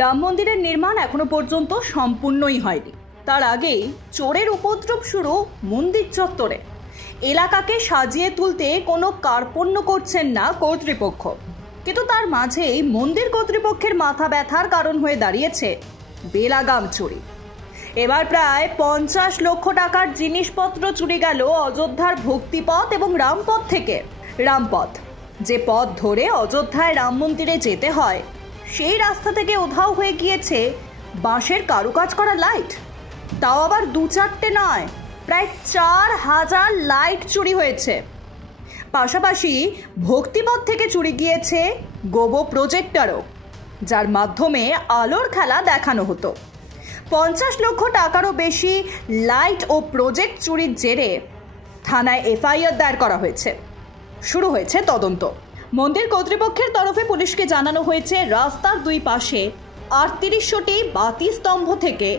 রাম মন্দিরের নির্মাণ এখনো পর্যন্ত সম্পূর্ণই হয়নি। তার আগেই চোরের উপদ্রব শুরু মন্দির চত্বরে। এলাকাকে সাজিয়ে তুলতে কোনো কার্পণ্য করছেন না কর্তৃপক্ষ, কিন্তু তার মাঝেই মন্দির কর্তৃপক্ষের মাথা ব্যথার কারণ হয়ে দাঁড়িয়েছে বেলাগাম চুরি। এবার প্রায় 50 লক্ষ টাকার জিনিসপত্র চুরি গেল অযোধ্যার ভক্তিপথ এবং রামপথ থেকে। রামপথ, যে পথ ধরে অযোধ্যায় রাম মন্দিরে যেতে হয়, সেই রাস্তা থেকে উধাও হয়ে গিয়েছে বাঁশের কারুকাজ করা লাইট। তাও আবার 2-4টে নয়, প্রায় 4000 লাইট চুরি হয়েছে। পাশাপাশি ভক্তিপথ থেকে চুরি গিয়েছে গোবো প্রজেক্টরও, যার মাধ্যমে আলোর খেলা দেখানো হতো। 50 লক্ষ টাকারও বেশি লাইট ও প্রজেক্ট চুরির জেরে থানায় এফআইআর দায়ের করা হয়েছে। শুরু হয়েছে তদন্ত। মন্দির কর্তৃপক্ষের তরফে পুলিশকে জানানো হয়েছে রাস্তার দুই পাশে 3800টি বাতি স্তম্ভ থেকে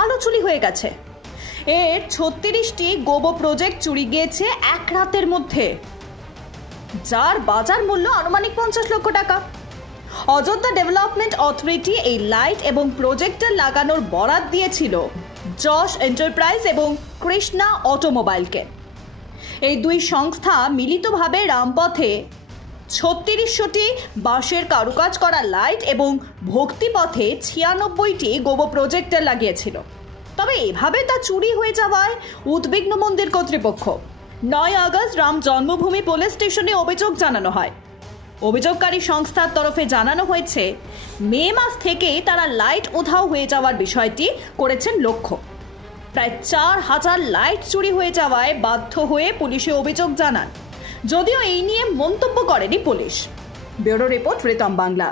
আলো চুরি হয়ে গেছে। এর 36টি গোবো প্রজেক্ট চুরি গিয়েছে এক রাতের মধ্যে, যার বাজার মূল্য আনুমানিক 50 লক্ষ টাকা। অযোধ্যা ডেভেলপমেন্ট অথরিটি এই লাইট এবং প্রজেক্টর লাগানোর বরাত দিয়েছিল যশ এন্টারপ্রাইজ এবং কৃষ্ণা অটোমোবাইলকে। এই দুই সংস্থা মিলিতভাবে রামপথে 3600টি বাঁশের কারুকাজ করা লাইট এবং ভক্তিপথে 96টি গোবো প্রজেক্টর লাগিয়েছিল। তবে এভাবে তা চুরি হয়ে যাওয়ায় উদ্বিগ্ন মন্দির কর্তৃপক্ষ। 9 আগস্ট রাম জন্মভূমি পুলিশ স্টেশনে অভিযোগ জানানো হয়। অভিযোগকারী সংস্থার তরফে জানানো হয়েছে, মে মাস থেকে তারা লাইট উধাও হয়ে যাওয়ার বিষয়টি করেছেন লক্ষ্য। প্রায় 4000 লাইট চুরি হয়ে যাওয়ায় বাধ্য হয়ে পুলিশে অভিযোগ জানান, যদিও এই নিয়ে মন্তব্য করেনি police. Bureau report Ritam Bangla.